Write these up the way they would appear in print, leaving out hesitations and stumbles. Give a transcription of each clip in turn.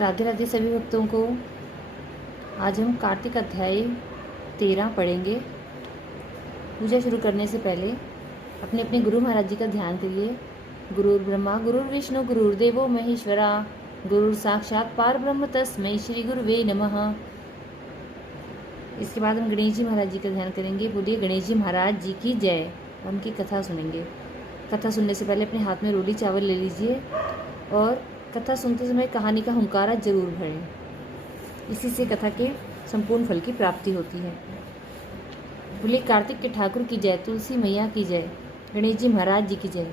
राधे राधे सभी भक्तों को। आज हम कार्तिक अध्याय 13 पढ़ेंगे। पूजा शुरू करने से पहले अपने अपने गुरु महाराज जी का ध्यान करिए। गुरुर् ब्रह्मा गुरुर्विष्णु गुरुर्देवो महेश्वरा गुरुर साक्षात पार ब्रह्म तस्मै श्री गुरुवे नमः। इसके बाद हम गणेश जी महाराज जी का ध्यान करेंगे। बोलिए गणेश जी महाराज जी की जय। उनकी कथा सुनेंगे। कथा सुनने से पहले अपने हाथ में रोली चावल ले लीजिए और कथा सुनते समय कहानी का हुंकारा जरूर भरें। इसी से कथा के संपूर्ण फल की प्राप्ति होती है। बोले कार्तिक के ठाकुर की जय, तुलसी मैया की जय, गणेश जी महाराज जी की जय।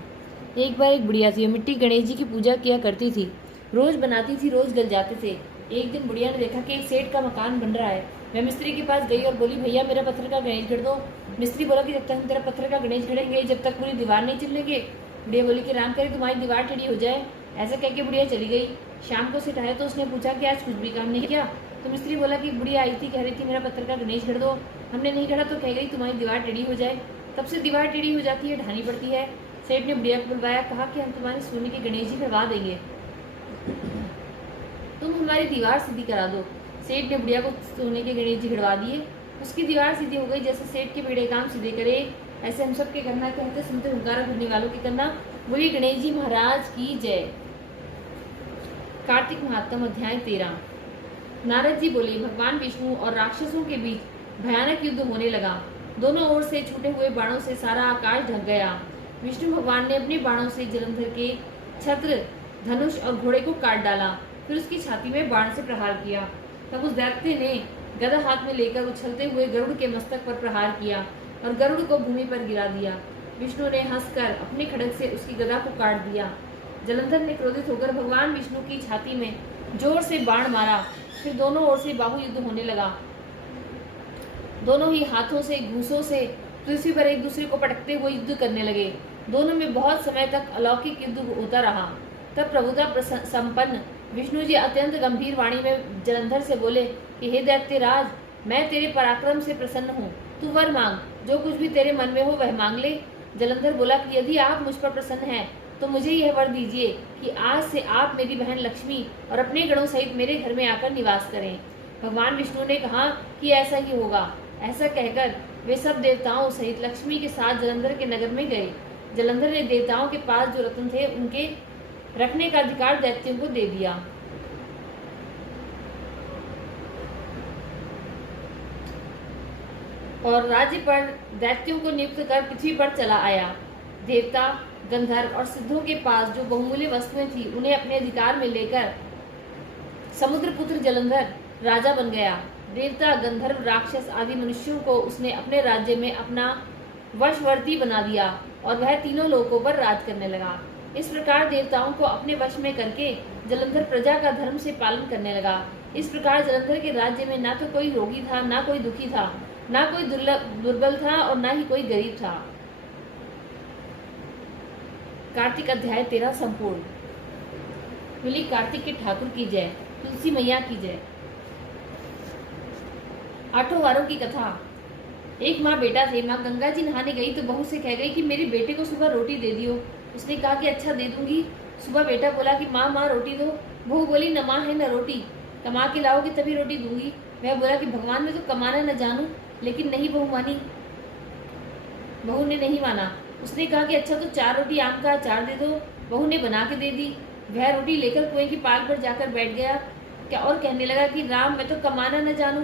एक बार एक बुढ़िया थी, मिट्टी गणेश जी की पूजा किया करती थी। रोज बनाती थी, रोज गल जाते थे। एक दिन बुढ़िया ने देखा कि एक सेठ का मकान बन रहा है। वह मिस्त्री के पास गई और बोली, भैया मेरा पत्थर का गणेश गढ़ दो। मिस्त्री बोला कि जब तक हम तेरा पत्थर का गणेश गढ़ेंगे जब तक पूरी दीवार नहीं चिल्लेंगे। बुढ़िया बोली कि राम करे तुम्हारी दीवार टेढ़ी हो जाए। ऐसा कह के बुढ़िया चली गई। शाम को सेठ आया तो उसने पूछा कि आज कुछ भी काम नहीं किया। तो मिस्त्री बोला कि बुढ़िया आई थी, कह रही थी मेरा पत्थर का गणेश गढ़ दो। हमने नहीं गढ़ा तो कह गई तुम्हारी दीवार टेढ़ी हो जाए। तब से दीवार टेढ़ी हो जाती है, ढानी पड़ती है। सेठ ने बुढ़िया को बुलवाया, कहा कि हम तुम्हारे सोने के गणेश जी करवा देंगे, तुम हमारी दीवार सीधी करा दो। सेठ ने बुढ़िया को सोने के गणेश जी गढ़वा दिए। उसकी दीवार सीधी हो गई। जैसे सेठ के बेड़े काम सीधे करे ऐसे हम सब के करना। कहते सुनते हुंकारा भरने वालों के करना। बोलिए गणेश जी महाराज की जय। कार्तिक महात्म अध्याय 13। नारद जी बोले, भगवान विष्णु और राक्षसों के बीच भयानक युद्ध होने लगा। दोनों ओर से छूटे हुए बाणों से सारा आकाश ढक गया। विष्णु भगवान ने अपने बाणों से जलंधर के छत्र, धनुष और घोड़े को काट डाला। फिर उसकी छाती में बाण से प्रहार किया। तब उस दैत्य ने गदा हाथ में लेकर उछलते हुए गरुड़ के मस्तक पर प्रहार किया और गरुड़ को भूमि पर गिरा दिया। विष्णु ने हंसकर अपने खड्ग से उसकी गदा को काट दिया। जलंधर ने क्रोधित होकर भगवान विष्णु की छाती में जोर से बाण मारा। फिर दोनों ओर से बाहु युद्ध होने लगा। दोनों ही हाथों से, घूंसों से पृथ्वी पर एक दूसरे को पटकते हुए युद्ध करने लगे। दोनों में बहुत समय तक अलौकिक युद्ध होता रहा। तब प्रभुता संपन्न विष्णु जी अत्यंत गंभीर वाणी में जलंधर से बोले कि हे दैत्य राज, मैं तेरे पराक्रम से प्रसन्न हूँ। तू वर मांग, जो कुछ भी तेरे मन में हो वह मांग ले। जलंधर बोला कि यदि आप मुझ पर प्रसन्न हैं तो मुझे यह वर दीजिए कि आज से आप मेरी बहन लक्ष्मी और अपने गणों सहित मेरे घर में आकर निवास करें। भगवान विष्णु ने कहा कि ऐसा ही होगा। ऐसा कहकर वे सब देवताओं सहित लक्ष्मी के साथ जलंधर के नगर में गए। जलंधर ने देवताओं के पास जो रत्न थे उनके रखने का अधिकार दैत्यों को दे दिया। और राज्य पर दैत्यों को नियुक्त कर पृथ्वी पर चला आया। देवता, गंधर्व और सिद्धों के पास जो बहुमूल्य वस्तुएं थी उन्हें अपने अधिकार में लेकर समुद्रपुत्र जलंधर राजा बन गया। देवता, गंधर्व, राक्षस आदि मनुष्यों को उसने अपने राज्य में अपना वशवर्ती बना दिया और वह तीनों लोकों पर राज करने लगा। इस प्रकार देवताओं को अपने वश में करके जलंधर प्रजा का धर्म से पालन करने लगा। इस प्रकार जलंधर के राज्य में ना तो कोई रोगी था, ना कोई दुखी था, ना कोई दुर्बल था और ना ही कोई गरीब था। कार्तिक अध्याय 13 संपूर्ण। बोली कार्तिक के ठाकुर की जय, तुलसी मैया की जय। आठों वारों की कथा। एक माँ बेटा थे। माँ गंगा जी नहाने गई तो बहू से कह गई कि मेरे बेटे को सुबह रोटी दे दियो। उसने कहा कि अच्छा दे दूंगी। सुबह बेटा बोला कि माँ माँ रोटी दो। बहू बोली न माँ है न रोटी, कमा के लाओगे तभी रोटी दूंगी। वह बोला कि भगवान में तो कमाना न जानू, लेकिन नहीं बहू मानी। बहू ने नहीं माना। उसने कहा कि अच्छा तो 4 रोटी आम का अचार दे दो। बहू ने बना के दे दी। वह रोटी लेकर कुएं की पाल पर जाकर बैठ गया क्या और कहने लगा कि राम मैं तो कमाना न जानू।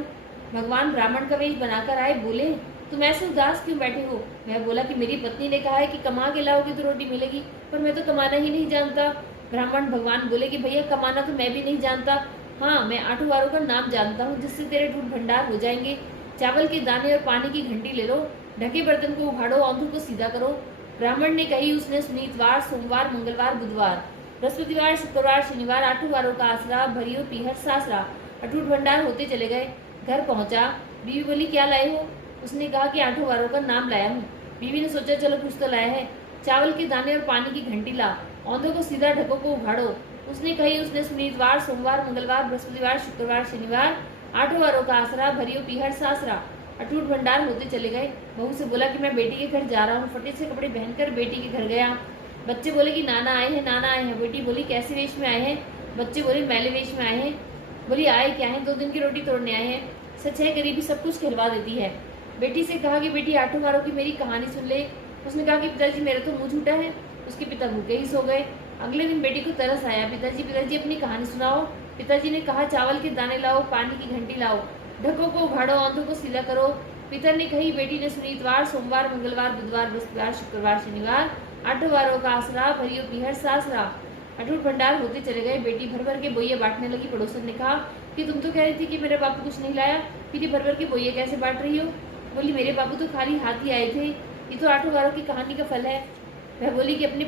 भगवान ब्राह्मण का वेश बनाकर आए। बोले तुम ऐसे उदास क्यों बैठे हो। वह बोला कि मेरी पत्नी ने कहा है कि कमा के लाओगे तो रोटी मिलेगी, पर मैं तो कमाना ही नहीं जानता। ब्राह्मण भगवान बोले कि भैया कमाना तो मैं भी नहीं जानता। हाँ, मैं 8 वारों का नाम जानता हूँ जिससे तेरे ढूंढ भंडार हो जाएंगे। चावल के दाने और पानी की घंटी ले लो, ढके बर्तन को उघाड़ो, औंधों को सीधा करो। ब्राह्मण ने कही। उसने सुनीतवार, सोमवार, मंगलवार, बुधवार, बृहस्पतिवार, शुक्रवार, शनिवार 8 वारों का आसरा, भरियो, पीहर, सासरा, अटूट भंडार होते चले गए। घर पहुंचा। बीवी बोली क्या लाए हो। उसने कहा कि 8 वारों का नाम लाया हूँ। बीवी ने सोचा चलो कुछ तो लाया है। चावल के दाने और पानी की घंटी ला, औंधों को सीधा, ढकों को उघाड़ो। उसने कही। उसने सुनीतवार, सोमवार, मंगलवार, बृहस्पतिवार, शुक्रवार, शनिवार 8 वारों का आसरा, भरियो, पीहर, सासरा, अटूट भंडार होते चले गए। बहू से बोला कि मैं बेटी के घर जा रहा हूँ। फटे से कपड़े पहनकर बेटी के घर गया। बच्चे बोले कि नाना आए हैं, नाना आए हैं। बेटी बोली कैसे वेश में आए हैं। बच्चे बोले मैले वेश में आए हैं। बोली आए क्या है, 2 दिन की रोटी तोड़ने आए हैं। सच है गरीबी सब कुछ खिलवा देती है। बेटी से कहा कि बेटी आठों वारों की मेरी कहानी सुन ले। उसने कहा कि पिताजी मेरा तो मुंह झूठा है। उसके पिता भूखे ही सो गए। अगले दिन बेटी को तरस आया, पिताजी अपनी कहानी सुनाओ। पिताजी ने कहा चावल के दाने लाओ, पानी की घंटी लाओ, ढकों को उघाड़ो, आंधों को सीधा करो। पिता ने कही, बेटी ने सुनी। इतवार, सोमवार, मंगलवार, बुधवार, बृहस्पतिवार, शुक्रवार, शनिवार, 8 वारों का आसरा, भरियो पीहर सासरा। अटूट भंडार होते चले गए। बेटी भर भर के बोइये बांटने लगी। पड़ोसन ने कहा कि तुम तो कह रही थी कि मेरे बापू कुछ नहीं लाया, फिर ये भर भर के बोइये कैसे बांट रही हो? बोली मेरे बापू तो खाली हाथ ही आए थे, ये तो 8 वारों की कहानी का फल है। वह बोली कि अपने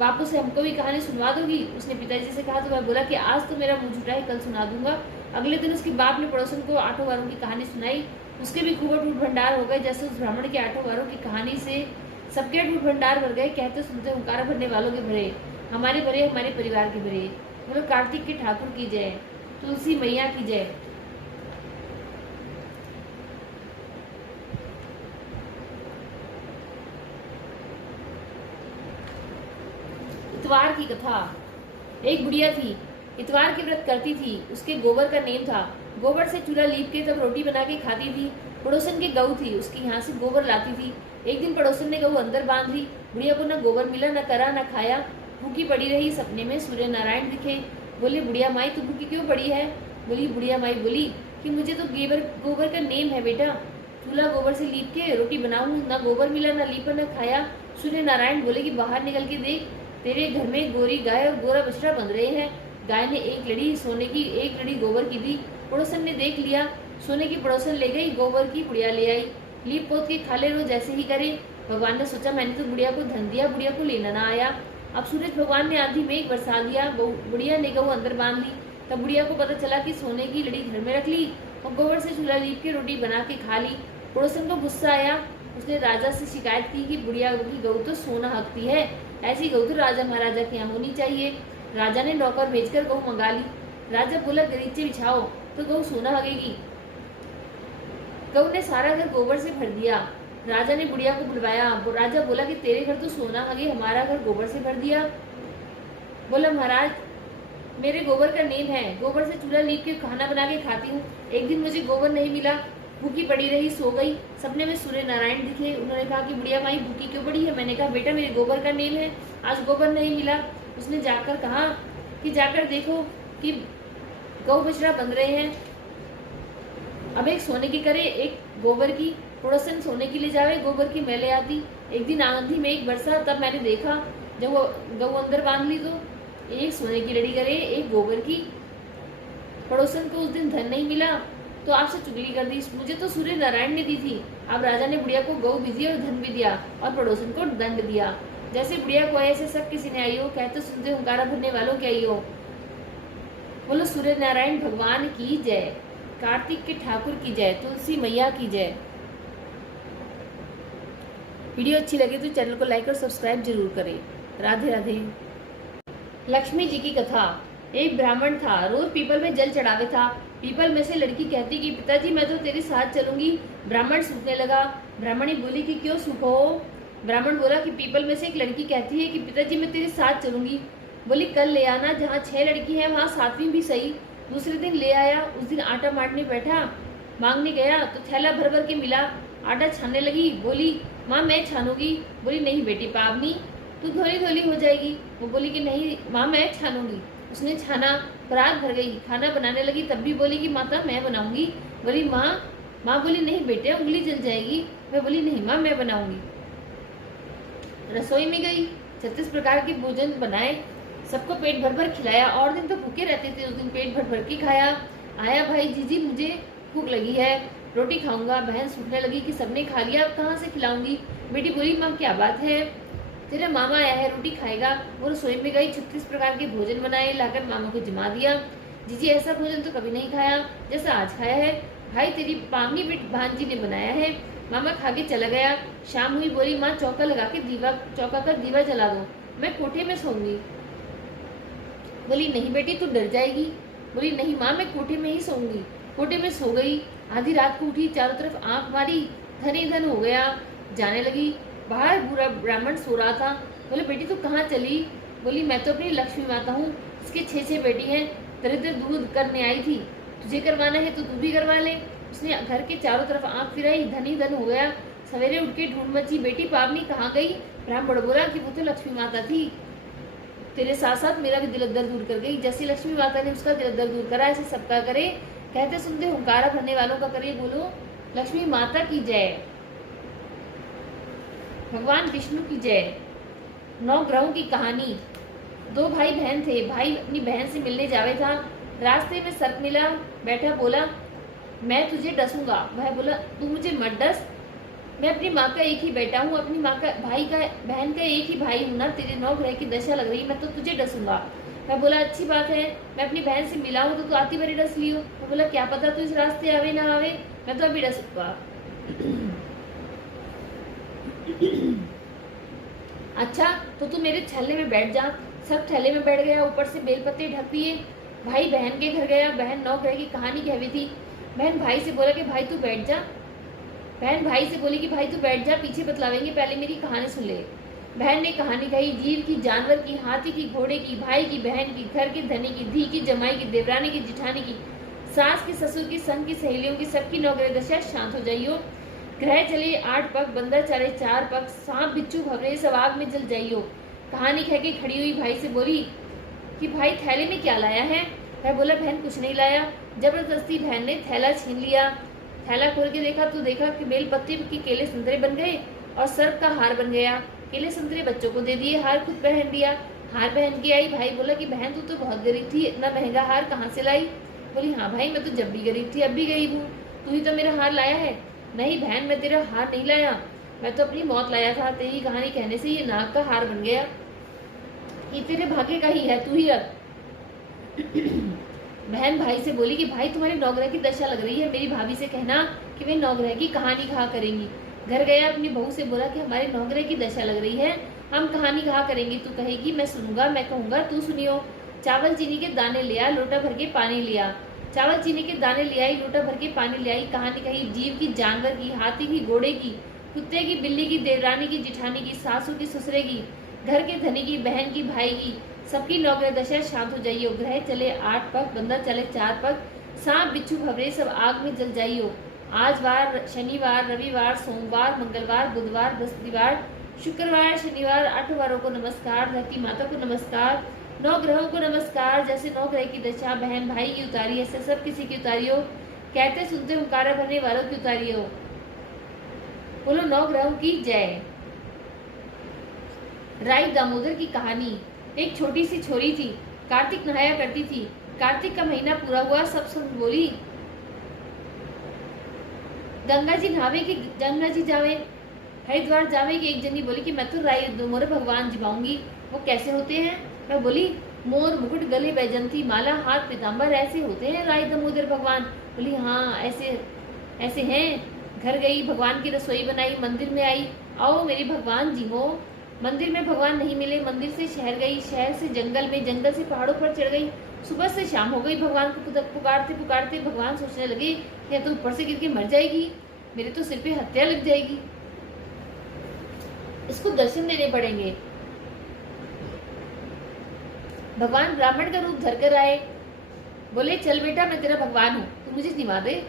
बापू से हमको भी कहानी सुनवा दोगी? उसने पिताजी से कहा तो वह बोला कि आज तो मेरा मुंह झूठा है, कल सुना दूंगा। अगले दिन उसके बाप ने पड़ोसन को 8 वारों की कहानी सुनाई। उसके भी खूब अटूट भंडार हो गए। जैसे उस ब्राह्मण के 8 वारों की कहानी से सबके अटूट भंडार भर गए। कहते सुनते हुंकारा भरने वालों के भरे, हमारे भरे, हमारे परिवार के भरे। बोलो कार्तिक के ठाकुर की जय, तुलसी मैया की जय। इतवार की कथा। एक बुढ़िया थी, इतवार के व्रत करती थी। उसके गोबर का नेम था। गोबर से चूल्हा लीप के तब रोटी बना के खाती थी। पड़ोसन की गऊ थी, उसके यहाँ से गोबर लाती थी। एक दिन पड़ोसन ने गऊ अंदर बांध ली। बुढ़िया को न गोबर मिला, न करा न खाया, भूखी पड़ी रही। सपने में सूर्य नारायण दिखे। बोले बुढ़िया माई तू भूखी क्यों पड़ी है? बोली बुढ़िया माई बोली कि मुझे तो गोबर का नेम है बेटा, चूल्हा गोबर से लीप के रोटी बनाऊं, न गोबर मिला, न लीपा, न खाया। सूर्य नारायण बोले कि बाहर निकल के देख, तेरे घर में गोरी गाय और गोरा बछड़ा बंध रहे हैं। गाय ने एक लड़ी सोने की, एक लड़ी गोबर की दी। पड़ोसन ने देख लिया, सोने की पड़ोसन ले गई, गोबर की बुढ़िया ले आई। लीप पोत के खा ले, रोज ऐसे ही करे। भगवान ने सोचा मैंने तो बुढ़िया को धन दिया, बुढ़िया को लेना ना आया। अब सूरज भगवान ने आंधी में एक बरसा दिया। बुढ़िया ने गऊ अंदर बांध ली। तब बुढ़िया को पता चला कि सोने की लड़ी घर में रख ली और गोबर से चूल्हा लीप के रोटी बना के खा ली। पड़ोसन को गुस्सा आया। उसने राजा से शिकायत की कि बुढ़िया की गऊ तो सोना हकती है, ऐसी गऊ तो राजा महाराजा के यहाँ होनी चाहिए। राजा ने नौकर भेजकर गऊ मंगा ली। राजा बोला गलीचे बिछाओ तो गऊ सोना हगेगी। गऊ ने सारा घर गोबर से भर दिया। राजा ने बुढ़िया को बुलवाया। राजा बोला कि तेरे घर तो सोना हगे, हमारा घर गोबर से भर दिया। बोला महाराज मेरे गोबर का नेम है, गोबर से चूल्हा लीप के खाना बना के खाती हूँ। एक दिन मुझे गोबर नहीं मिला, भूखी पड़ी रही, सो गई। सपने में सूर्य नारायण दिखे। उन्होंने कहा कि बुढ़िया माई भूखी क्यों पड़ी है? मैंने कहा बेटा मेरे गोबर का नेम है, आज गोबर नहीं मिला। उसने जाकर कहा कि जाकर देखो कि गौ बछड़ा बंध रहे हैं, अब एक सोने की करे, एक गोबर की। पड़ोसन सोने की ले जावे, गोबर की मैं ले आती। एक दिन आंधी में एक बरसा, तब मैंने देखा जब वो गऊ अंदर बांध ली तो एक सोने की लड़ी करे, एक गोबर की। पड़ोसन को उस दिन धन नहीं मिला तो आपसे चुगली कर दी, मुझे तो सूर्य नारायण ने दी थी। अब राजा ने बुढ़िया को गऊ भी दी और धन भी दिया और पड़ोसन को दंड दिया। जैसे बुढ़िया को ऐसे सब किसी ने आई हो, कहते सुनते हुंकारा भरने वालों की आई हो। बोलो सूर्य नारायण भगवान की जय, कार्तिक के ठाकुर की जय, तुलसी मैया की जय। वीडियो अच्छी लगे तो चैनल को लाइक और सब्सक्राइब जरूर करें। राधे राधे। लक्ष्मी जी की कथा। एक ब्राह्मण था, रोज पीपल में जल चढ़ावे था। पीपल में से लड़की कहती कि पिताजी मैं तो तेरे साथ चलूंगी। ब्राह्मण सूखने लगा। ब्राह्मणी बोली कि क्यों सूखो? ब्राह्मण बोला कि पीपल में से एक लड़की कहती है कि पिताजी मैं तेरे साथ चलूंगी। बोली कल ले आना, जहाँ 6 लड़की है वहाँ 7वीं भी सही। दूसरे दिन ले आया। उस दिन आटा मारने बैठा, मांगने गया तो थैला भर भर के मिला। आटा छानने लगी, बोली माँ मैं छानूंगी। बोली नहीं बेटी पावनी, तू धोली धोली हो जाएगी। वो बोली कि नहीं माँ मैं छानूंगी। उसने छाना, रात भर गई। खाना बनाने लगी तब भी बोली कि माता मैं बनाऊंगी। बोली माँ बोली नहीं बेटे उंगली जल जाएगी। मैं बोली नहीं माँ मैं बनाऊंगी। रसोई में गई, 36 प्रकार के भोजन बनाए, सबको पेट भर भर खिलाया। और दिन तो भूखे रहते थे, उस दिन पेट भर भर के खाया। आया भाई जीजी मुझे भूख लगी है, रोटी खाऊंगा। बहन सूखने लगी कि सबने खा लिया, अब कहाँ से खिलाऊंगी? बेटी बोली माँ क्या बात है, तेरा मामा आया है रोटी खाएगा। वो रसोई में गई, 36 प्रकार के भोजन बनाए, लाकर मामा को जमा दिया। जीजी ऐसा भोजन तो कभी नहीं खाया जैसा आज खाया है, भाई तेरी पावनी भांजी ने बनाया है। मामा खा के चला गया। शाम हुई, बोली माँ चौका लगा के चौका कर दीवा जला दो, मैं कोठे में सोऊंगी। बोली नहीं बेटी तू डर जाएगी। बोली नहीं माँ मैं कोठे में ही सोऊंगी। कोठे में सो गई। आधी रात को उठी, चारों तरफ आंख मारी, धन ही धन हो गया। जाने लगी, बाहर बुरा ब्राह्मण सो रहा था। बोले बेटी तू कहाँ चली? बोली मैं तो अपनी लक्ष्मी माता हूँ, इसके 6 बेटी हैं, दरिद्र दूध करने आई थी, तुझे करवाना है तो तू भी करवा ले। उसने घर के चारों तरफ आंख फिराई, धन ही धन हो गया। सवेरे उठ के ढूंढ मची, बेटी पावनी कहाँ गई? ब्राह्मण बोला कि वो तो लक्ष्मी माता थी, तेरे साथ साथ मेरा भी दिल दर्द दूर कर गई। जैसे लक्ष्मी माता ने उसका दिल दर्द दूर करा, ऐसे सबका करे। कहते सुनते हुंकारा भरने वालों का करिए, बोलो लक्ष्मी माता की जय, भगवान विष्णु की जय। 9 ग्रहों की कहानी। 2 भाई बहन थे। भाई अपनी बहन से मिलने जावे था, रास्ते में सर्प मिला, बैठा बोला मैं तुझे डसूंगा। वह बोला तू मुझे मत डस, मैं अपनी माँ का एक ही बेटा हूँ, अपनी माँ का भाई का बहन का एक ही भाई हूँ ना, तेरे 9 ग्रह की दशा लग रही, मैं तो तुझे डसूंगा। मैं बोला अच्छी बात है, मैं अपनी बहन से मिला हूँ तो तू आती बारी डस लियो। मैं बोला क्या पता तू इस रास्ते आवे ना आवे, मैं तो अभी डसूंगा। अच्छा तो तू मेरे थैले में बैठ जा। सब थैले में बैठ गया, ऊपर से बेलपत्ते ढक पिए। भाई बहन के घर गया, बहन 9 ग्रह की कहानी कहवी थी। बहन भाई से बोला कि भाई तू बैठ जा। बहन भाई से बोली कि भाई तू बैठ जा, पीछे बतलावेंगे, पहले मेरी कहानी सुन ले। बहन ने कहानी कही, जीव की, जानवर की, हाथी की, घोड़े की, भाई की, बहन की, घर की, धनी की, धी की, जमाई की, देवरानी की, जिठानी की, सास की, ससुर की, संग की, सहेलियों की, सबकी 9 ग्रह दशा शांत हो जाइयो। ग्रह चले 8 पग, बंदर चले 4 पग, सांप बिच्छू भवरे सब आग में जल जाइयो। कहानी कह के खड़ी हुई भाई से बोली कि भाई थैले में क्या लाया है? वह बोला बहन कुछ नहीं लाया। जबरदस्ती बहन ने थैला छीन लिया। थैला खोल के देखा तो देखा कि बेल पत्ते की केले संतरे बन गए और सर्प का हार बन गया। केले संतरे बच्चों को दे दिए, हार खुद पहन लिया। हार पहन के आई। भाई बोला कि बहन तू तो बहुत गरीब थी, इतना महंगा हार कहाँ से लाई? बोली हाँ भाई मैं तो जब भी गरीब थी अब भी गरीब हूँ, तू ही तो मेरा हार लाया है। नहीं बहन मैं तेरा हार नहीं लाया, मैं तो अपनी मौत लाया था। तेरी कहानी कहने से ये नाक का हार बन गया, ये तेरे भाग्य का ही है, तू ही रख। बहन भाई से बोली कि भाई तुम्हारे 9 ग्रह की दशा लग रही है, मेरी भाभी से कहना कि वे 9 ग्रह की कहानी कहा करेंगी। घर गया, अपनी बहू से बोला कि हमारे 9 ग्रह की दशा लग रही है, हम कहानी कहा करेंगी। तू कहेगी मैं सुनूंगा, मैं कहूंगा तू सुनियो। चावल चीनी के दाने लिया, लोटा भर के पानी लिया। चावल चीनी के दाने ले आई, लोटा भर के पानी ले आई। कहानी कही, जीव की, जानवर की, हाथी की, घोड़े की, कुत्ते की, बिल्ली की, देवरानी की, जिठानी की, सासू की, ससुरे की, घर के धनी की, बहन की, भाई की, सबकी 9 ग्रह दशा शांत हो जाइयो। ग्रह चले 8 पग, बंदर चले 4 पग, सांप बिच्छू भवरे सब आग में जल जाइयो। आज वार, शनिवार, रविवार, सोमवार, मंगलवार, बुधवार, बृहस्पतिवार, शुक्रवार, शनिवार, 8 वारों को नमस्कार, धरती माता को नमस्कार, 9 ग्रहों को नमस्कार। जैसे 9 ग्रह की दशा बहन भाई की उतारी, ऐसे सब किसी की उतारियो। कहते सुनते हुंकारा भरने वालों की उतारियो। बोलो 9 ग्रहों की जय। राई दामोदर की कहानी। एक छोटी सी छोरी थी, कार्तिक नहाया करती थी। कार्तिक का महीना पूरा हुआ, सब सुन बोली गंगा जी नहावे कि गंगा जी जावे, हरिद्वार जावे कि एक जनी बोली कि मैं तो राई दामोदर भगवान जिवाऊंगी। वो कैसे होते हैं? मैं बोली मोर मुकुट, गले बैजंती माला, हाथ पीताम्बर, ऐसे होते हैं राई दामोदर भगवान। बोली हाँ ऐसे ऐसे हैं। घर गई, भगवान की रसोई बनाई, मंदिर में आई, आओ मेरे भगवान जी हो। मंदिर में भगवान नहीं मिले, मंदिर से शहर गई, शहर से जंगल में, जंगल से पहाड़ों पर चढ़ गई। सुबह से शाम हो गई, भगवान को पुकारते पुकारते भगवान सोचने लगे या तो ऊपर से गिर के मर जाएगी, मेरे तो सिर पे हत्या लग जाएगी, इसको दर्शन देने पड़ेंगे। भगवान ब्राह्मण का रूप धर कर आए, बोले चल बेटा मैं तेरा भगवान हूँ, तू मुझे निभा दे।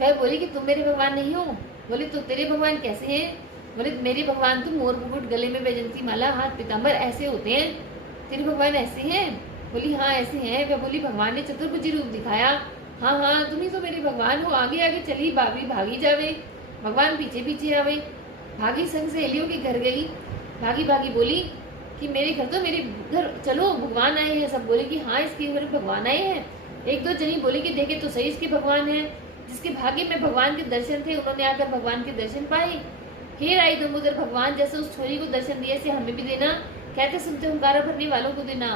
वह बोली कि तुम मेरे भगवान नहीं हो। बोले तो तेरे भगवान कैसे हैं? बोले मेरे भगवान तो मोर मुकुट, गले में बैजंती माला, हाथ पीताम्बर ऐसे होते हैं, तेरे भगवान ऐसे हैं? बोली हाँ ऐसे हैं। वह बोली भगवान ने चतुर्भुजी रूप दिखाया। हाँ हाँ तुम ही तो मेरे भगवान हो। आगे आगे चली, भाभी भागी जावे, भगवान पीछे पीछे आवे। भागी संग सहेलियों के घर गई, भागी भागी बोली कि मेरे घर तो मेरे घर चलो, भगवान आए हैं। सब बोले कि हाँ इसके घर भगवान आए हैं। एक दो जनी बोली कि देखे तो सही इसके भगवान हैं। जिसके भाग्य में भगवान के दर्शन थे उन्होंने आकर भगवान के दर्शन पाए। हे राई दामोदर भगवान, जैसे उस छोरी को दर्शन दिए से हमें भी देना। कहते सुनते हुंकारा भरने वालों को देना।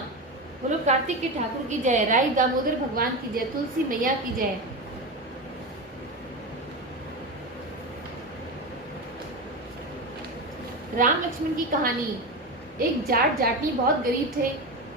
बोलो कार्तिक के ठाकुर की जय, राई दामोदर भगवान की जय, तुलसी मैया की जय। राम लक्ष्मण की कहानी। एक जाट जाटनी बहुत गरीब थे।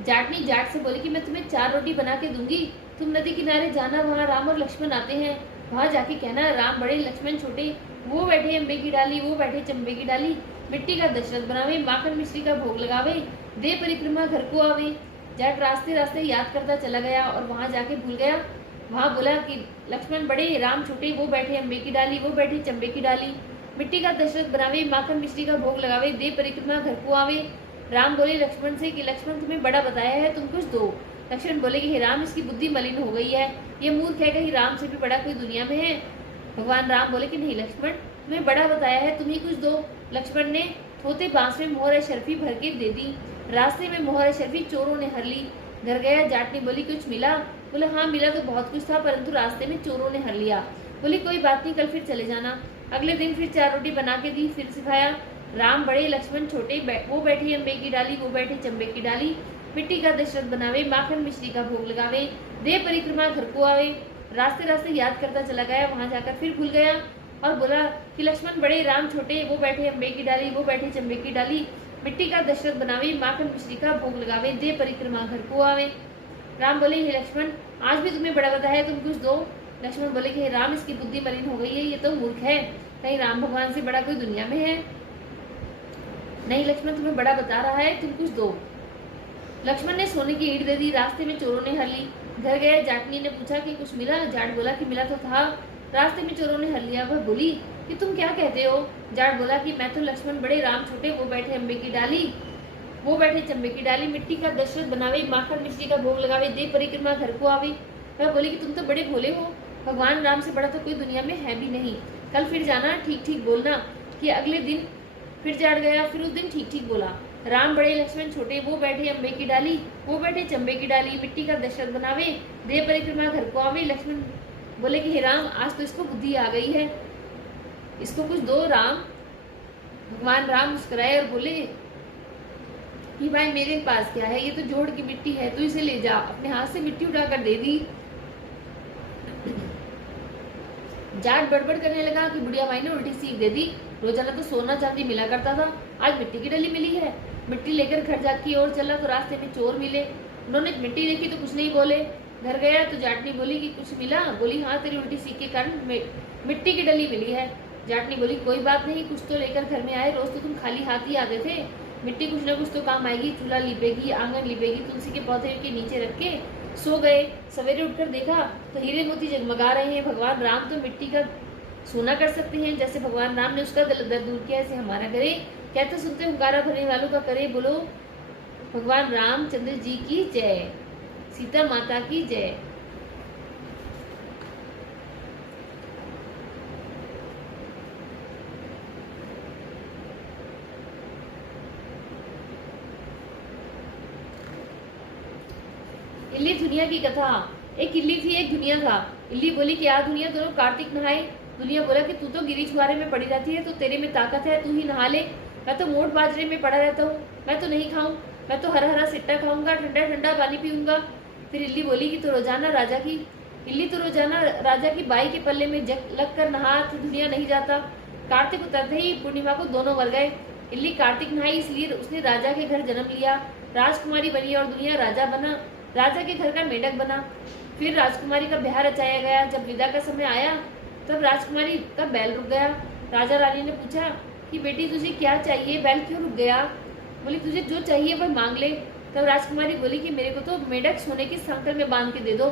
जाटनी जाट से बोली कि मैं तुम्हें 4 रोटी बना के दूंगी, तुम नदी किनारे जाना, वहाँ राम और लक्ष्मण आते हैं, वहाँ जाके कहना राम बड़े लक्ष्मण छोटे, वो बैठे अम्बे की डाली, वो बैठे चंबे की डाली, मिट्टी का दशरथ बनावे, माखन मिश्री का भोग लगावे, दे परिक्रमा घर को आवे। जाट रास्ते रास्ते याद करता चला गया और वहां जाके भूल गया। वहां बोला कि लक्ष्मण बड़े राम छोटे, वो बैठे अम्बे की डाली, वो बैठे चंबे की डाली। मिट्टी का दशरथ बनावे, माखन मिश्री का भोग लगावे, दे परिक्रमा घर को आवे। राम बोले लक्ष्मण से कि लक्ष्मण तुम्हें बड़ा बताया है, तुम कुछ दो। लक्ष्मण बोले कि हे राम, इसकी बुद्धि मलिन हो गई है, ये मूर्ख है, कहीं राम से भी बड़ा कोई दुनिया में है। भगवान राम बोले कि नहीं लक्ष्मण, तुम्हें बड़ा बताया है, तुम ही कुछ दो। लक्ष्मण ने थोते बांस में मोहर शर्फी भर के दे दी। रास्ते में मोहर शर्फी चोरों ने हर ली। घर गया, जाट ने बोली कुछ मिला? बोले हाँ मिला तो बहुत कुछ था, परंतु रास्ते में चोरों ने हर लिया। बोली कोई बात नहीं, कल फिर चले जाना। अगले दिन फिर 4 रोटी बना के दी, फिर सिखाया। राम बड़े लक्ष्मण छोटे, वो बैठे अम्बे की डाली, वो बैठे चंबे की डाली। मिट्टी का दशरथ बनावे, माखन मिश्री का भोग लगावे, दे परिक्रमा घर को आवे। रास्ते रास्ते याद करता चला गया, वहां जाकर फिर भूल गया और बोला कि लक्ष्मण बड़े राम छोटे, वो बैठे अम्बे की डाली, वो बैठे चंबे की डाली। मिट्टी का दशरथ बनावे, माखन मिश्री का भोग लगावे, दे परिक्रमा घर को आवे। राम बोले हे लक्ष्मण, आज भी तुम्हें बड़ा बताया है, तुम कुछ दो। लक्ष्मण बोले कि हे राम, इसकी बुद्धि मलिन हो गई है, ये तो मूर्ख है, कहीं राम भगवान से बड़ा कोई दुनिया में है। नहीं लक्ष्मण, तुम्हें बड़ा बता रहा है, तुम कुछ दो। लक्ष्मण ने सोने की ईंट दे दी। रास्ते में चोरों ने हर ली। घर गए, जाटनी ने पूछा कि कुछ मिला? जाट बोला कि मिला तो था, रास्ते में चोरों ने हर लिया। वह बोली कि तुम क्या कहते हो? जाट बोला कि मैं तो लक्ष्मण बड़े राम छोटे, वो बैठे अम्बे की डाली, वो बैठे चंबे की डाली। मिट्टी का दशरथ बनावे, माखन मिश्री का भोग लगावे, दे परिक्रमा घर को आवे। वह बोली कि तुम तो बड़े भोले हो, भगवान राम से बड़ा तो कोई दुनिया में है भी नहीं, कल फिर जाना, ठीक ठीक बोलना। कि अगले दिन फिर जाट गया, फिर उस दिन ठीक ठीक बोला। राम बड़े लक्ष्मण छोटे, वो बैठे अम्बे की डाली, वो बैठे चंबे की डाली। मिट्टी का दशरथ बनावे, दे परिक्रमा घर को आवे। लक्ष्मण बोले कि हे राम, आज तो इसको बुद्धि आ गई है, इसको कुछ दो राम। भगवान राम मुस्कुराए और बोले कि भाई मेरे पास क्या है, ये तो जोड़ की मिट्टी है, तू इसे ले जा। अपने हाथ से मिट्टी उठाकर दे दी। जाट बड़बड़ करने लगा कि बुढ़िया माई ने उल्टी सीख दे दी, रोजाना तो सोना चांदी मिला करता था, आज मिट्टी की डली मिली है। मिट्टी लेकर घर जा की ओर चला तो रास्ते में चोर मिले। उन्होंने मिट्टी देखी तो कुछ नहीं बोले। घर गया तो जाटनी बोली कि कुछ मिला? बोली हाँ, तेरी उल्टी सीख के कारण मिट्टी की डली मिली है। जाटनी बोली कोई बात नहीं, कुछ तो लेकर घर में आए, रोज तो तुम खाली हाथ ही आते थे, मिट्टी कुछ ना कुछ तो काम आएगी। चूल्हा लिपेगी, आंगन लिपेगी, तुलसी के पौधे के नीचे रख के सो गए। सवेरे उठकर देखा तो हीरे मोती जगमगा रहे हैं। भगवान राम तो मिट्टी का सोना कर सकते हैं, जैसे भगवान राम ने उसका दर्द दूर किया, ऐसे हमारा करे। कहते सुनते हुंकारा भरने वालों का करे। बोलो भगवान रामचंद्र जी की जय, सीता माता की जय। इल्ली दुनिया की कथा। एक इल्ली थी, एक दुनिया था। इल्ली बोली कि आ दुनिया, दोनों कार्तिक नहाए। दुनिया बोला कि तू तो गिरी छुआरे में पड़ी रहती है, तो तेरे में ताकत है, तू ही नहा ले। मैं तो मोट बाजरे में पड़ा रहता हूँ, मैं तो नहीं खाऊं, मैं तो हरा हरा सिट्टा खाऊंगा, ठंडा ठंडा पानी पीऊंगा। फिर इल्ली बोली कि तो रोजाना राजा की बाई के पल्ले में लग कर नहा, तो दुनिया नहीं जाता। कार्तिक उतरते ही पूर्णिमा को दोनों मर गए। इल्ली कार्तिक नहाई, इसलिए उसने राजा के घर जन्म लिया, राजकुमारी बनी और दुनिया राजा बना, राजा के घर का मेंढक बना। फिर राजकुमारी का ब्याह रचाया गया। जब विदा का समय आया तब राजकुमारी का बैल रुक गया। राजा रानी ने पूछा कि बेटी तुझे क्या चाहिए, बैल क्यों रुक गया? बोली तुझे जो चाहिए वह मांग ले। तब राजकुमारी बोली कि मेरे को तो मेंढक सोने के संकल में बांध के दे दो,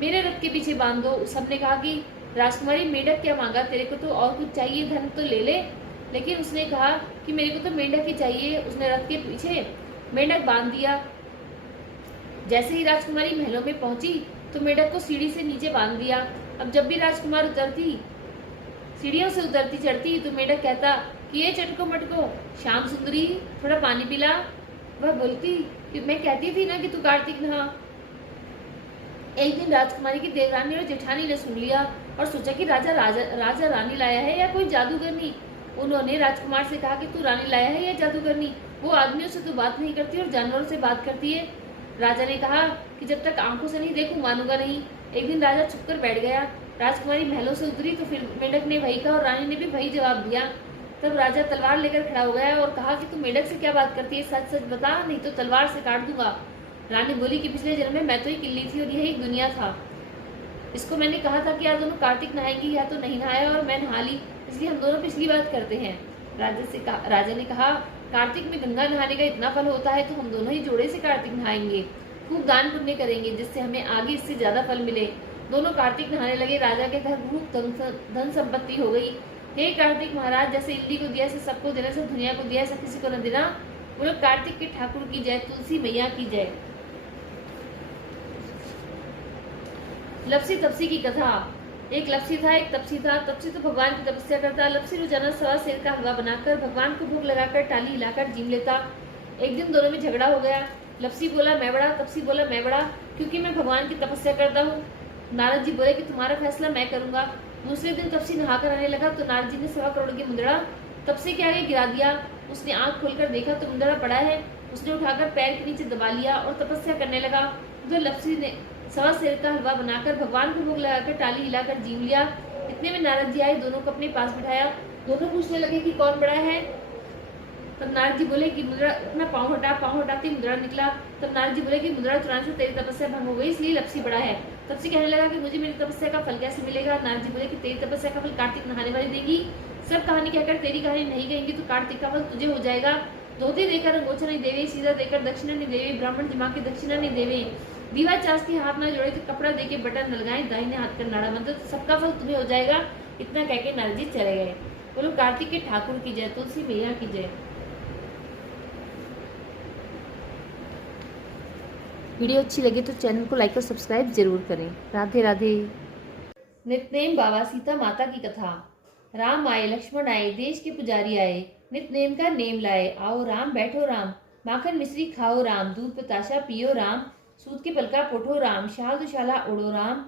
मेरे रथ के पीछे बांध दो। सबने कहा कि राजकुमारी मेंढक क्या मांगा, तेरे को तो और कुछ चाहिए, धन तो ले ले। लेकिन उसने कहा कि मेरे को तो मेंढक ही चाहिए। उसने रथ के पीछे मेंढक बांध दिया। जैसे ही राजकुमारी महलों में पहुंची तो मेंढक को सीढ़ी से नीचे बांध दिया। अब जब भी राजकुमार सीढ़ियों से उतरती चढ़ती तो मेंढक कहता कि ये चटको मटको श्याम सुंदरी, थोड़ा पानी पिला। वह बोलती कि मैं कहती थी ना कि तू कार्तिक नहा। एक दिन राजकुमारी की देवरानी और जेठानी ने सुन लिया और सोचा कि राजा रानी लाया है या कोई जादूगरनी। उन्होंने राजकुमार से कहा कि तू रानी लाया है या जादूगरनी? वो आदमियों से तो बात नहीं करती और जानवरों से बात करती है। राजा ने कहा कि जब तक आंखों से नहीं देखूं मानूंगा नहीं। एक दिन राजा छुपकर बैठ गया। राजकुमारी महलों से उतरी तो फिर मेंढक ने वही कहा और रानी ने भी वही जवाब दिया। तब राजा तलवार लेकर खड़ा हो गया और कहा कि तू मेंढक से क्या बात करती है, सच सच बता, नहीं तो तलवार से काट दूंगा। रानी बोली कि पिछले जन्म में मैं तो एक इल्ली थी और यही एक दुनिया था। इसको मैंने कहा था कि आज दोनों कार्तिक नहाएंगी, या तो नहीं नहाया और मैं नहा ली, इसलिए हम दोनों पिछली बात करते हैं। राजा ने कहा कार्तिक में गंगा नहाने का इतना फल होता है तो हम दोनों ही जोड़े से कार्तिक नहाएंगे, खूब दान पुण्य करेंगे जिससे हमें आगे इससे ज्यादा फल मिले। दोनों कार्तिक नहाने लगे। राजा के घर खूब धन संपत्ति हो गई। हे कार्तिक महाराज, जैसे इल्ली को दिया से सबको देना, सब दुनिया को दिया सब किसी को न देना। बोलो कार्तिक के ठाकुर की जय, तुलसी मैया की जय। लपसी तपसी की कथा। एक लपसी था, एक तपसी था। तपसी तो भगवान की तपस्या करता। लपसी रोजाना 1.25 सेर का हलवा बनाकर भगवान को भोग लगाकर टाली हिलाकर जीम लेता। एक दिन दोनों में झगड़ा हो गया। लपसी बोला मैं बड़ा, तपसी बोला मैं बड़ा, क्योंकि मैं भगवान की तपस्या करता हूँ। नारद जी बोले कि तुम्हारा फैसला मैं करूंगा। दूसरे दिन तपसी नहाकर आने लगा तो नारद जी ने 1.25 करोड़ की मुद्रा तपसी के आगे गिरा दिया। उसने आंख खोलकर देखा तो मुद्रा पड़ा है। उसने उठाकर पैर के नीचे दबा लिया और तपस्या करने लगा। उधर लपसी ने 1.25 सेर का हलवा बनाकर भगवान को भोग लगाकर टाली हिलाकर जीम लिया। इतने में नारद जी आए, दोनों को अपने पास बिठाया। दोनों पूछने लगे कि कौन बड़ा है। तब नारद जी बोले कि मुद्रा, अपना पाँव हटाते मुद्रा निकला। तब नारद जी बोले कि मुद्रा चुराने से तेरी तपस्या भंग हो गई, इसलिए लपसी बड़ा है। तपसी कहने लगा कि मुझे मेरी तपस्या का फल कैसे मिलेगा। नारद जी बोले कि तेरी तपस्या का फल कार्तिक नहाने वाली देगी। सब कहानी कहकर तेरी कहानी नहीं कहेंगी तो कार्तिक का फल तुझे हो जाएगा। धोती देकर अंगोछा नहीं देवे, सीधा देकर दक्षिणा नहीं देवे, ब्राह्मण दिमाग की दक्षिणा नहीं देवे, दीवा चास के हाथ ना जोड़े तो कपड़ा देके बटन न लगाए, दाहिने हाथ कर नाड़ा मंत्र तो सबका फल तुम्हें हो जाएगा। इतना कहके नारद जी चले गए। बोलो कार्तिक के ठाकुर की जय, तुलसी मैया की जय। वीडियो अच्छी लगे तो चैनल को लाइक और सब्सक्राइब जरूर करें। राधे राधे। नितनेम बाबा सीता माता की कथा। राम आए, लक्ष्मण आए, देश के पुजारी आए, नितनेम का नेम लाए। आओ राम बैठो राम, माखन मिश्री खाओ राम, दूध बताशा पियो राम, सूत के पलका पोठो राम, शाल दुशाला उड़ो राम।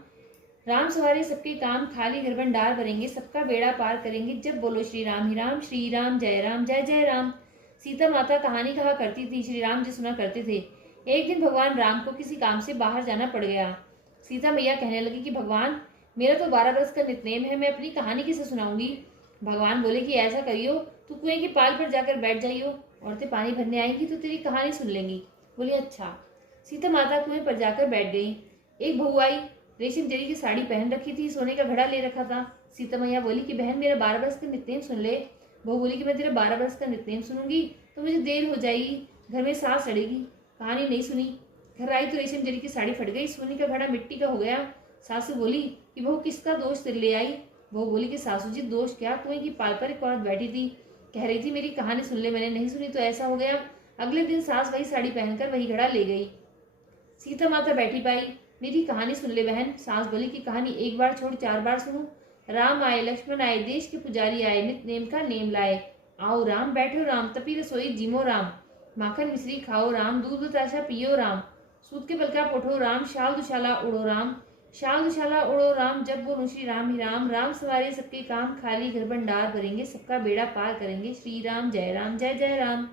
राम सवारे सबके काम, खाली घर भंडार भरेंगे, सबका बेड़ा पार करेंगे जब बोलो श्री राम ही राम, श्री राम जय जय राम। सीता माता कहानी कहा करती थी, श्री राम जी सुना करते थे। एक दिन भगवान राम को किसी काम से बाहर जाना पड़ गया। सीता मैया कहने लगी कि भगवान, मेरा तो 12 बरस का नितनेम है, मैं अपनी कहानी किसे सुनाऊंगी। भगवान बोले कि ऐसा करियो, तू कुएं के पाल पर जाकर बैठ जाइयो, औरतें पानी भरने आएंगी तो तेरी कहानी सुन लेंगी। बोली अच्छा। सीता माता कुएं पर जाकर बैठ गई। एक बहू आई, रेशम जरी की साड़ी पहन रखी थी, सोने का घड़ा ले रखा था। सीता मैया बोली कि बहन मेरा 12 बरस का नितनेम सुन ले। बहू बोली कि मैं तेरा 12 बरस का नितनेम सुनूंगी तो मुझे देर हो जाएगी, घर में सांस सड़ेगी। कहानी नहीं सुनी। घर आई तो रेशम जरी की साड़ी फट गई, सोने का घड़ा मिट्टी का हो गया। सासू बोली कि बहू किसका दोष तेरे ले आई। बहू बोली कि सासू जी दोष क्या, कुएं की पाल पर एक औरत बैठी थी, कह रही थी मेरी कहानी सुन ले, मैंने नहीं सुनी तो ऐसा हो गया। अगले दिन सास वही साड़ी पहनकर वही घड़ा ले गई। सीता माता बैठी पाई, मेरी कहानी सुन ले बहन। सास बोली कि कहानी एक बार छोड़ 4 बार सुनो। राम आए, लक्ष्मण आए, देश के पुजारी आए, नित नेम का नेम लाए। आओ राम बैठो राम, तपी रसोई जीमो राम, माखन मिश्री खाओ राम, दूध बताशा पियो राम, सूत के पलका पोठो राम, शाल दुशाला उड़ो राम, शाल दुशाला उड़ो राम, जब बोलो श्री राम ही राम। राम सवारे सबके काम, खाली घर भंडार भरेंगे, सबका बेड़ा पार करेंगे, श्री राम जय राम।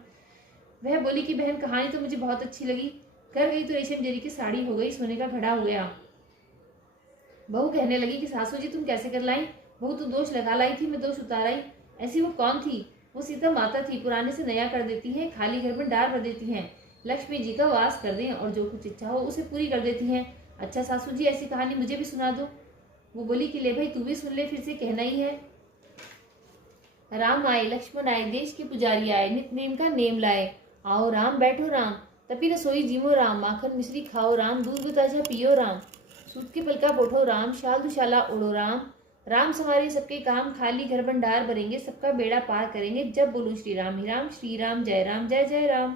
वह बोली कि बहन कहानी तो मुझे बहुत अच्छी लगी। घर गई तो रेशम जरी की साड़ी हो गई, सोने का घड़ा हो गया। बहू कहने लगी कि सासू जी तुम कैसे कर लाई। बहू तो दोष लगा लाई थी, मैं दोष उतार आई। ऐसी वो कौन थी। वो सीता माता थी, पुराने से नया कर देती हैं, खाली घर में डार भर देती हैं, लक्ष्मी जी का वास कर दें और जो कुछ इच्छा हो उसे पूरी कर देती हैं। अच्छा सासू जी ऐसी कहानी मुझे भी सुना दो। वो बोली कि ले भाई तू भी सुन ले, फिर से कहना ही है। राम आए, लक्ष्मण आए, देश के पुजारी आए, नित नेम का नेम लाए। आओ राम बैठो राम, तपी रसोई जीमो राम, माखन मिश्री खाओ राम, दूध बताशा पियो राम, सूत के पलका पोठो राम, शाल दुशाला उड़ो राम। राम सवारे सबके काम, खाली घर भंडार भरेंगे, सबका बेड़ा पार करेंगे, जब बोलूं श्री राम ही राम, श्री राम जय राम।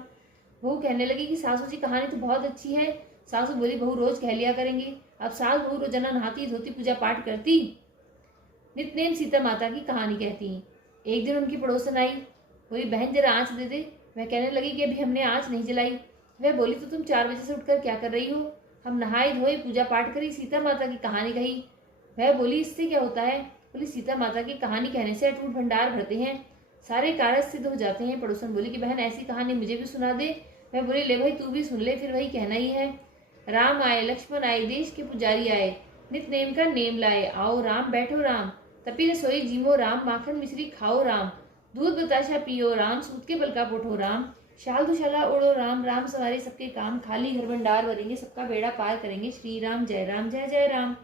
बहू कहने लगी कि सासू जी कहानी तो बहुत अच्छी है। सासू बोली बहू रोज कह लिया करेंगे। अब सास बहू रोजाना नहाती धोती पूजा पाठ करती, नितनेम सीता माता की कहानी कहती। एक दिन उनकी पड़ोसन आई, बोली बहन जरा आँच दे दे। वह कहने लगी कि अभी हमने आँच नहीं जलाई। वह बोली तो तुम 4 बजे से उठकर क्या कर रही हो। हम नहाए धोए पूजा पाठ करी, सीता माता की कहानी कही। वह बोली इससे क्या होता है। बोली सीता माता की कहानी कहने से अटूट भंडार भरते हैं, सारे कार्य सिद्ध हो जाते हैं। पड़ोसन बोली कि बहन ऐसी कहानी मुझे भी सुना दे। वह बोली ले भाई तू भी सुन ले, फिर वही कहना ही है। राम आए, लक्ष्मण आए, देश के पुजारी आए, नित नेम का नेम लाए। आओ राम बैठो राम, तपी रसोई जीमो राम, माखन मिश्री खाओ राम, दूध बताशा पियो राम, सूत के बल का पोठो राम, शाल दुशाला उड़ो राम। राम सवारे सबके काम, खाली घर भंडार भरेंगे, सबका बेड़ा पार करेंगे, श्री राम जय राम।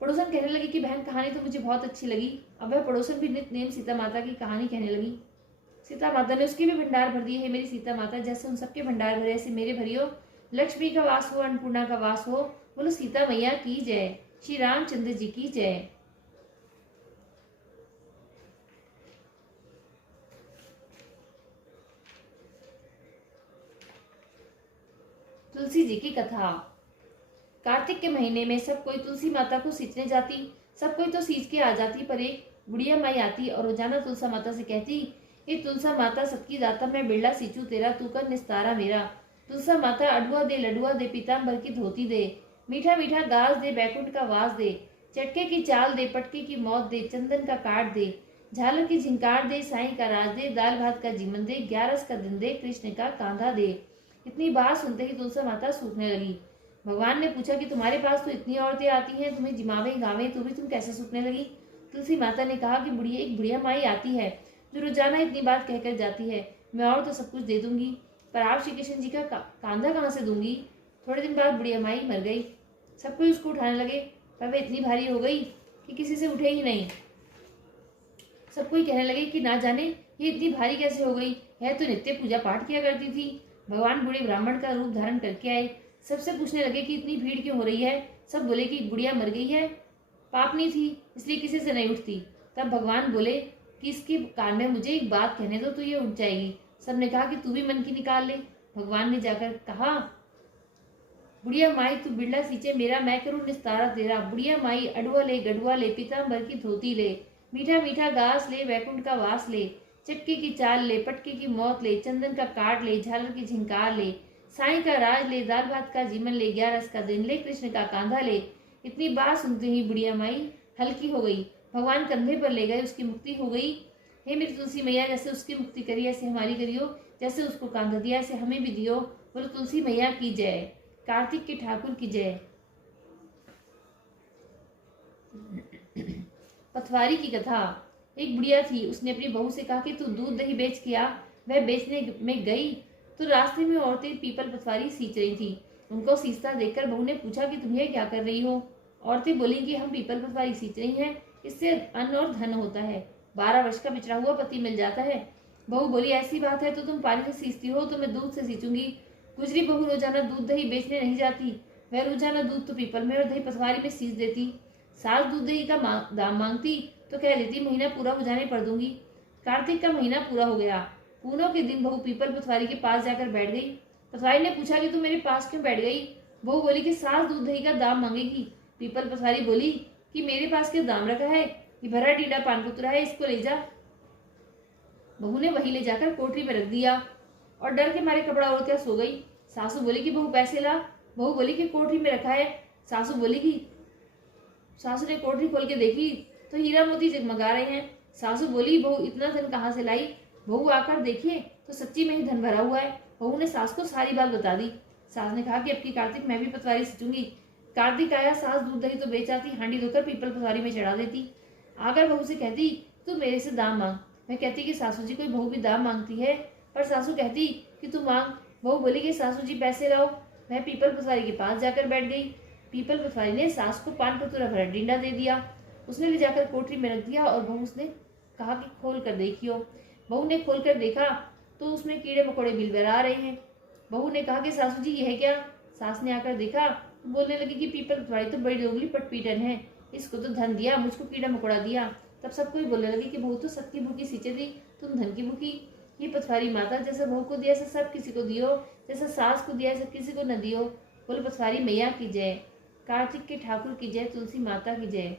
पड़ोसन कहने लगी कि बहन कहानी तो मुझे बहुत अच्छी लगी। अब वह पड़ोसन भी नित नेम सीता माता की कहानी कहने लगी। सीता माता ने उसके भी भंडार भर दिए। है मेरी सीता माता, जैसे उन सबके भंडार भरे ऐसे मेरे भरियो। लक्ष्मी का वास हो, अन्नपूर्णा का वास हो। बोलो सीता मैया की जय, श्री रामचंद्र जी की जय। तुलसी जी की कथा। कार्तिक के महीने में सब कोई तुलसी माता को सींचने जाती। सब कोई तो सींच के आ जाती, पर एक बुढ़िया माई आती और रोजाना तुलसा माता से कहती, ये तुलसा माता सबकी दाता, मैं बिरला सींचू तेरा, तू कर निस्तारा मेरा। तुलसा माता अडुआ दे, लडुआ दे, पीताम्बर की धोती दे, मीठा मीठा गाज दे, बैकुंठ का वास दे, चटके की चाल दे, पटके की मौत दे, चंदन का काट दे, झालर की झिंकार दे, साईं का राज दे, दाल भात का जीवन दे, 11 का दिन दे, कृष्ण का कांधा दे। इतनी बात सुनते ही तुलसा माता सूखने लगी। भगवान ने पूछा कि तुम्हारे पास तो इतनी औरतें आती हैं, तुम्हें जिमावे गावे, तो भी तुम कैसे सूखने लगी। तुलसी माता ने कहा कि एक बुढ़िया माई आती है जो रोजाना इतनी बात कहकर जाती है। मैं और तो सब कुछ दे दूंगी, पर आप श्री कृष्ण जी का कांधा कहाँ से दूंगी। थोड़े दिन बाद बुढ़िया माई मर गई। सब कोई उसको उठाने लगे, पर वे इतनी भारी हो गई कि किसी से उठे ही नहीं। सब कोई कहने लगे कि ना जाने ये इतनी भारी कैसे हो गई है, तो नित्य पूजा पाठ किया करती थी। भगवान बूढ़े ब्राह्मण का रूप धारण करके आए। सबसे पूछने लगे कि इतनी भीड़ क्यों हो रही है। सब बोले कि बुढ़िया मर गई है, पापनी थी, इसलिए किसी से नहीं उठती। तब भगवान बोले कि इसके कान में मुझे एक बात कहने दो तो ये उठ जाएगी। सबने कहा कि तू भी मन की निकाल ले। भगवान ने जाकर कहा, बुढ़िया माई तू बिरला सींचे मेरा, मैं करूं निस्तारा तेरा। बुढ़िया माई अडुआ ले, गडुआ ले, पीताम्बर की धोती ले, मीठा मीठा घास ले, वैकुंठ का वास ले, चटके की चाल ले, पटके की मौत ले, चंदन का काट ले, झालर की झिंकार ले, साईं का राज ले, दाल भात का जीवन ले, 11 का दिन ले, कृष्ण का कांधा ले। इतनी बात सुनते ही बुढ़िया माई हल्की हो गई। भगवान कंधे पर ले गए, उसकी मुक्ति हो गई। हे मेरी तुलसी मैया, जैसे उसकी मुक्ति करी ऐसे हमारी करियो, जैसे उसको कांधा दिया ऐसे हमें भी दियो। बोलो तुलसी मैया की जय, कार्तिक के ठाकुर की जय। पथवारी की कथा। एक बुढ़िया थी, उसने अपनी बहू से कहा कि तू दूध दही बेच के आ। वह बेचने में गई तो रास्ते में औरतें पीपल पथवारी सींच रही थी। उनको सींचता देखकर बहू ने पूछा कि तुम ये क्या कर रही हो। औरतें बोली कि हम पीपल पथवारी सींच रही हैं, इससे अन्न और धन होता है, 12 वर्ष का बिछड़ा हुआ पति मिल जाता है। बहू बोली, ऐसी बात है तो तुम पानी से सींचती हो तो मैं दूध से सींचूंगी। गुजरी बहू रोजाना दूध दही बेचने नहीं जाती, वह रोजाना दूध तो पीपल में और दही पथवारी में सींच देती। सास दूध दही का दाम मांगती तो कह देती महीना पूरा हो जाने पर दूंगी। कार्तिक का महीना पूरा हो गया। पूनों के दिन बहू पीपल पथवारी के पास जाकर बैठ गई। पथवारी ने पूछा कि तुम मेरे पास क्यों बैठ गई। बहू बोली कि सास दूध दही का दाम मांगेगी। पीपल पथवारी बोली कि मेरे पास क्या दाम रखा है, ये भरा टीडा पान कुतरा है, इसको ले जा। बहू ने वही ले जाकर कोठरी में रख दिया और डर के मारे कपड़ा ओढ़ कर सो गई। सासू बोली कि बहू पैसे ला। बहू बोली कि कोठरी में रखा है। सासू ने कोठरी खोल के देखी तो हीरा मोती जगमगा रहे हैं। सासू बोली, बहू इतना धन कहाँ से लाई। बहू आकर देखिए तो सच्ची में ही धन भरा हुआ है। बहू ने सास को सारी बात बता दी। सास ने कहा कि अब की कार्तिक मैं भी पथवारी सींचूंगी। कार्तिक आया, सास दूध दही तो बेच आती, हांडी धोकर पीपल पथवारी में चढ़ा देती। आकर बहू से कहती तू मेरे से दाम मांग। मैं कहती कि सासू जी कोई बहू भी दाम मांगती है, पर सासू कहती कि तू मांग। बहू बोली कि सासू जी पैसे लाओ। मैं पीपल पथवारी के पास जाकर बैठ गई। पीपल पथवारी ने सास को पान कतूरा भरा डींडा दे दिया। उसने ले जाकर कोठरी में रख दिया और बहू उसने कहा कि खोल कर देखियो। बहू ने खोल कर देखा तो उसमें कीड़े मकोड़े बिलबिल आ रहे हैं। बहू ने कहा कि सासू जी यह क्या। सास ने आकर देखा तो बोलने लगी कि पीपल पथवारी तो बड़ी दोगली पटपीटन है, इसको तो धन दिया, मुझको कीड़ा मकोड़ा दिया। तब सब कोई बोलने लगे कि बहू तो सबकी भूखी सींचे दी, तुम धन की भूखी। ये पथवारी माता जैसा बहू को दिया ऐसा सब किसी को दियो, जैसा सास को दिया ऐसा किसी को न दियो। बोलो पथवारी मैया की जय, कार्तिक के ठाकुर की जय, तुलसी माता की जय।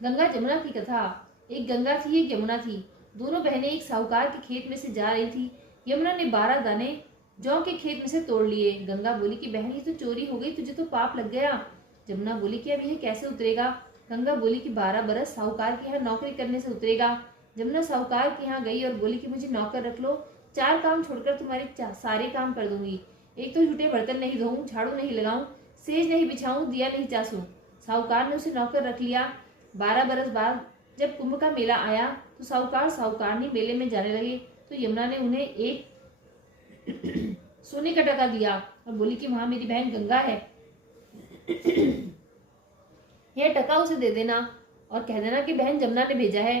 गंगा जमुना की कथा। एक गंगा थी, एक यमुना थी। दोनों बहनें एक साहूकार के खेत में से जा रही थी। यमुना ने 12 दाने जौ के खेत में से तोड़ लिए। गंगा बोली कि बहन ये तो चोरी हो गई, तुझे तो पाप लग गया। जमुना बोली कि अब यह कैसे उतरेगा। गंगा बोली कि 12 बरस साहूकार के यहाँ नौकरी करने से उतरेगा। जमुना साहूकार के यहाँ गई और बोली कि मुझे नौकर रख लो, 4 काम छोड़कर तुम्हारे सारे काम कर दूंगी। एक तो झूठे बर्तन नहीं धोऊं, झाड़ू नहीं लगाऊं, सेज नहीं बिछाऊं, दिया नहीं चासूं। साहूकार ने उसे नौकर रख लिया। 12 बरस बाद जब कुंभ का मेला आया तो साहूकारनी मेले में जाने लगे तो यमुना ने उन्हें एक सोने का टका दिया और बोली कि वहां मेरी बहन गंगा है, यह टका उसे दे देना और कह देना कि बहन जमुना ने भेजा है।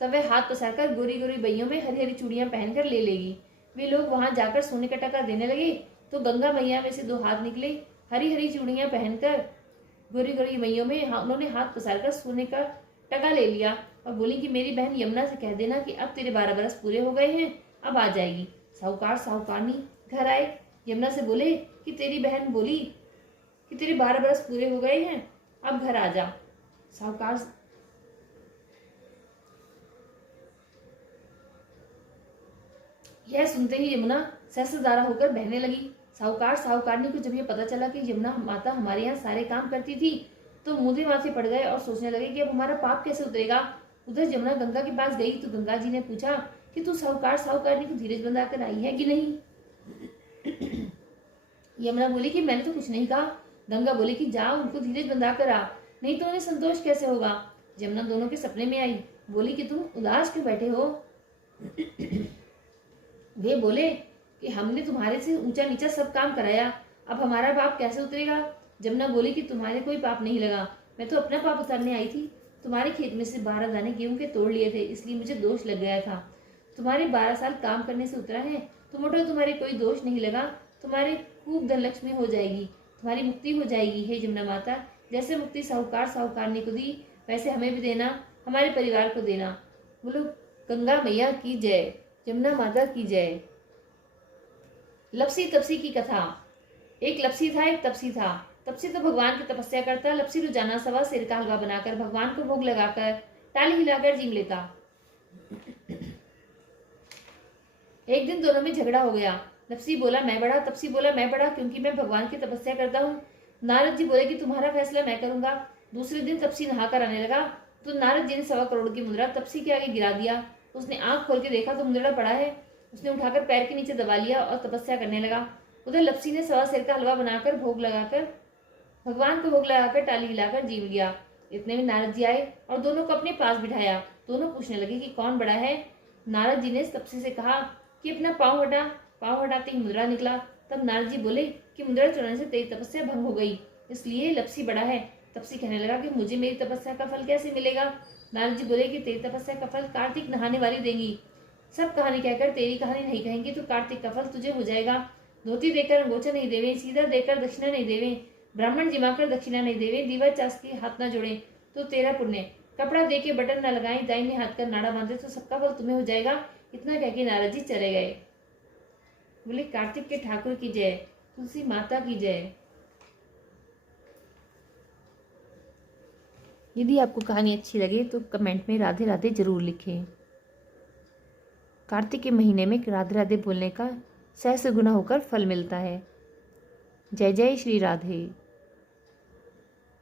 तब वह हाथ पसारकर गोरी गोरी बइयों में हरी हरी चूड़ियां पहनकर ले लेगी। वे लोग वहां जाकर सोने का टका देने लगे तो गंगा मैया में से 2 हाथ निकले, हरी हरी चूड़ियां पहनकर गोरी गोरी बइयों में उन्होंने हाथ पसारकर सोने का टका ले लिया और बोली कि मेरी बहन यमुना से कह देना कि अब तेरे 12 बरस पूरे हो गए हैं, अब आ जाएगी। साहूकार साहूकारनी घर आए, यमुना से बोले कि तेरी बहन बोली कि तेरे 12 बरस पूरे हो गए हैं, अब घर आ जा। साहूकार यह सुनते ही यमुना सहस्त्रधारा होकर बहने लगी। साहूकार साहूकारनी को जब ये पता चला कि यमुना माता हमारे यहाँ सारे काम करती थी तो मुंह माथे पड़ गए और सोचने लगे कि अब हमारा पाप कैसे उतरेगा। उधर यमुना गंगा के पास गई तो गंगा जी ने पूछा कि तू साहूकार साहूकारनी को धीरज बंधाकर आई है कि नहीं। यमुना बोली कि मैंने तो कुछ नहीं कहा। गंगा बोली कि जा उनको धीरज बंधाकर आ, नहीं तो उन्हें संतोष कैसे होगा। यमुना दोनों के सपने में आई, बोली कि तुम उदास क्यों बैठे हो। वे बोले कि हमने तुम्हारे से ऊंचा नीचा सब काम कराया, अब हमारा पाप कैसे उतरेगा। यमुना बोली कि तुम्हारे कोई पाप नहीं लगा, मैं तो अपना पाप उतारने आई थी। तुम्हारे खेत में से 12 दाने गेहूं के तोड़ लिए थे, इसलिए मुझे दोष लग गया था। तुम्हारे 12 साल काम करने से उतरा है तो मोटा तुम्हारे कोई दोष नहीं लगा। तुम्हारे खूब धन लक्ष्मी हो जाएगी, तुम्हारी मुक्ति हो जाएगी। हे यमुना माता, जैसे मुक्ति साहूकार साहूकारनी को दी वैसे हमें भी देना, हमारे परिवार को देना। बोलो गंगा मैया की जय, यमुना माता की जय। लपसी तपसी की कथा। एक लपसी था, एक तपसी था। तपसी तो भगवान की तपस्या करता, लपसी रोजाना सवा सिर का हलवा बनाकर भगवान को भोग लगाकर ताली हिलाकर जीम लेता। एक दिन दोनों में झगड़ा हो गया। लपसी बोला मैं बड़ा, तपसी बोला मैं बड़ा, क्योंकि मैं भगवान की तपस्या करता हूँ। नारद जी बोले कि तुम्हारा फैसला मैं करूंगा। दूसरे दिन तपसी नहाकर आने लगा तो नारद जी ने 1.25 करोड़ की मुद्रा तपसी के आगे गिरा दिया। उसने आंख खोल के देखा तो मुद्रा पड़ा है। उसने उठाकर पैर के नीचे दबा लिया और तपस्या करने लगा। उधर लपसी ने सवा सिर का हलवा बनाकर भगवान को भोग लगाकर टाली हिलाकर जीव लिया। इतने में नारद जी आए और दोनों को अपने पास बिठाया। दोनों पूछने लगे कि कौन बड़ा है। नारद जी ने तपसी से कहा कि अपना पाँव हटा। पाँव हटाते ही मुद्रा निकला। तब नारद जी बोले कि मुद्रा चुराने से तेरी तपस्या भंग हो गई, इसलिए लपसी बड़ा है। तपसी कहने लगा कि मुझे मेरी तपस्या का फल कैसे मिलेगा। नारद जी बोले कि तेरी तपस्या का फल कार्तिक नहाने वाली देंगी। सब कहानी कहकर तेरी कहानी नहीं कहेंगे तो कार्तिक का फल तुझे हो जाएगा। धोती देकर अंगोछा नहीं देवे, सीधा देकर दक्षिणा नहीं देवे, ब्राह्मण जिमाकर दक्षिणा नहीं देवे, दीवा चास के हाथ ना जोड़े तो तेरा पुण्य, कपड़ा दे के बटन न लगाए, दाहिने हाथ का नाड़ा बांधे तो सबका फल तुम्हें हो जाएगा। इतना कह के नारद जी चले गए। बोले कार्तिक के ठाकुर की जय, तुलसी माता की जय। यदि आपको कहानी अच्छी लगे तो कमेंट में राधे राधे जरूर लिखें। कार्तिक के महीने में राधे राधे बोलने का सहस्र गुना होकर फल मिलता है। जय जय श्री राधे।